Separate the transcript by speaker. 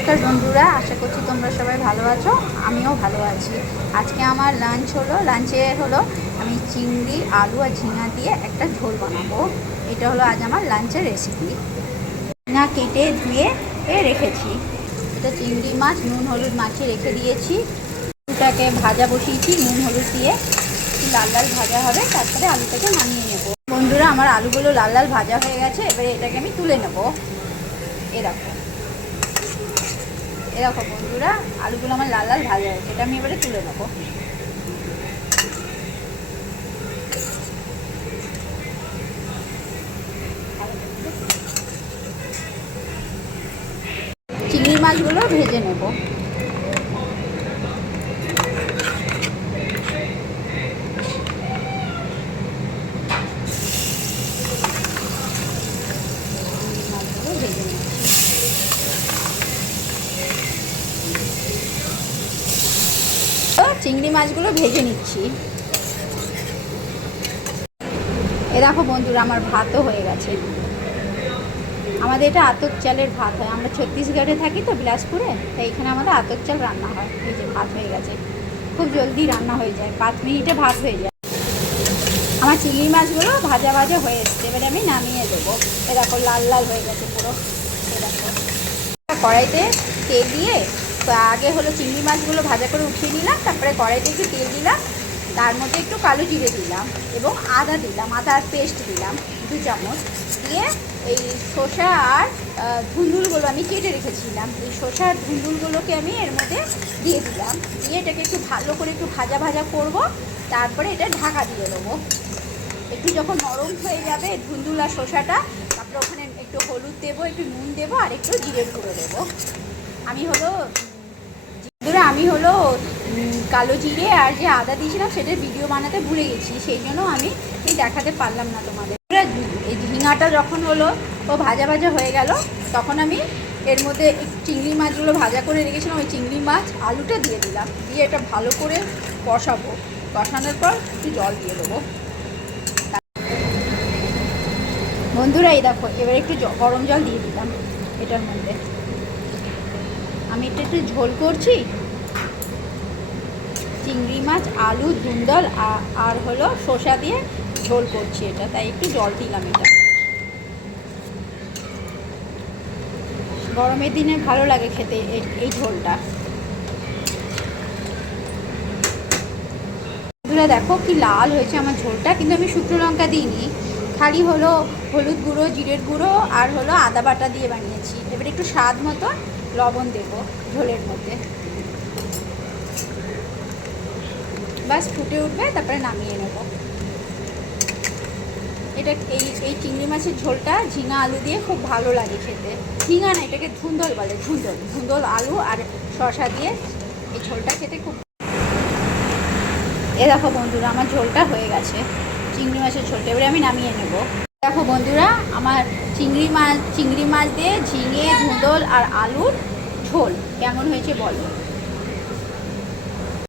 Speaker 1: নমস্কার বন্ধুরা, আশা করছি তোমরা সবাই ভালো আছো, আমিও ভালো আছি। আজকে আমার লাঞ্চ হলো লাঞ্চে হলো আমি চিংড়ি, আলু আর ঝিঙা দিয়ে একটা ঝোল বানাবো। এটা হলো আজ আমার লাঞ্চের রেসিপি ঝিঙা কেটে ধুয়ে এ রেখেছি। এটা চিংড়ি মাছ, নুন, হলুদ মাছে রেখে দিয়েছি। আলুটাকে ভাজা বসিয়েছি, নুন, হলুদ দিয়ে। লাল লাল ভাজা হবে, তারপরে আলুটাকে নামিয়ে নেব। বন্ধুরা, আমার আলুগুলো লাল লাল ভাজা হয়ে গেছে, এবারে এটাকে আমি তুলে নেব। এরকম এরকম বন্ধুরা, আলুগুলো আমার লাল লাল ভাজা হয়েছে, এটা আমি এবারে তুলে নেব। চিংড়ি মাছগুলো ভেজে নেব মাছগুলো ভেজে নেব তো চিংড়ি মাছগুলো ভেজে নিচ্ছি। এ দেখো বন্ধুরা, আমার ভাতও হয়ে গেছে। আমাদের এটা আতক চালের ভাত হয়। আমরা ছত্তিশগড়ে থাকি তো বিলাসপুরে, তাই এখানে আমাদের আতক চাল রান্না হয়। এই যে ভাত হয়ে গেছে। খুব জলদি রান্না হয়ে যায়। পাঁচ মিনিটে ভাত হয়ে যায়। আমার চিংড়ি মাছগুলো ভাজা ভাজা হয়ে এসছে। এবারে আমি নামিয়ে দেবো। এ দেখো লাল লাল হয়ে গেছে পুরো। এ দেখো। কড়াইতে তেল দিয়ে আগে হলো চিংড়ি মাছগুলো ভাজা করে উঠিয়ে নিলাম, তারপরে কড়াইতে একটু তেল দিলাম, তার মধ্যে একটু কালো জিরে দিলাম এবং আদা দিলাম আদার পেস্ট দিলাম দু চামচ, দিয়ে এই শসা আর ধুন্দুলগুলো আমি কেটে রেখেছিলাম, এই শসা আর ধুন্দুলগুলোকে আমি এর মধ্যে দিয়ে দিলাম, দিয়ে এটাকে একটু ভালো করে একটু ভাজা ভাজা করব, তারপরে এটা ঢাকা দিয়ে দেবো। একটু যখন নরম হয়ে যাবে ধুন্দুল আর শসাটা, তারপরে ওখানে একটু হলুদ দেবো, একটু নুন দেবো, আর একটু জিরে গুঁড়ো দেবো। আমি হলো আমি হলো কালো জিরে আর যে আদা দিয়েছিলাম সেটার ভিডিও বানাতে ভুলে গেছি, সেই জন্য আমি দেখাতে পারলাম না তোমাদের। এই ঝিঙাটা যখন হলো, ও ভাজা ভাজা হয়ে গেল, তখন আমি এর মধ্যে চিংড়ি মাছগুলো ভাজা করে রেখেছিলাম, ওই চিংড়ি মাছ আলুটা দিয়ে দিলাম। দিয়ে এটা ভালো করে কষাবো। কষানোর পর একটু জল দিয়ে দেবো। বন্ধুরা, এই দেখো, এবার একটু গরম জল দিয়ে দিলাম এটার মধ্যে। আমি এটা একটু ঝোল করছি চিংড়ি মাছ, আলু ধুন্দল আ- আর হলো শসা দিয়ে ঝোল করছি এটা। তাই একটু জল দিলাম এটা। গরমের দিনে ভালো লাগে খেতে এই- ঝোলটা। দেখো কি লাল হয়েছে আমার ঝোলটা, কিন্তু আমি শুকনো লঙ্কা দিইনি। খালি হলো হলুদ গুঁড়ো, জিরের গুঁড়ো আর হলো আদা বাটা দিয়ে বানিয়েছি। এবার একটু স্বাদ মতো লবণ দেবো ঝোলের মধ্যে। বাস ফুটে উঠবে, তারপরে নামিয়ে নেব। এটা এই এই চিংড়ি মাছের ঝোলটা ঝিঙা আলু দিয়ে খুব ভালো লাগে খেতে। ঝিঙা না, এটাকে ধুন্দল বলে, ধুন্দল ধুন্দল আলু আর শসা দিয়ে এই ঝোলটা খেতে খুব এ দেখো বন্ধুরা, আমার ঝোলটা হয়ে গেছে। চিংড়ি মাছের ঝোলটা, এবারে আমি নামিয়ে নেব। দেখো বন্ধুরা, আমার চিংড়ি মাছ চিংড়ি মাছ দিয়ে ঝিঙে ধুঁদল আর আলুর ঝোল কেমন হয়েছে বলো।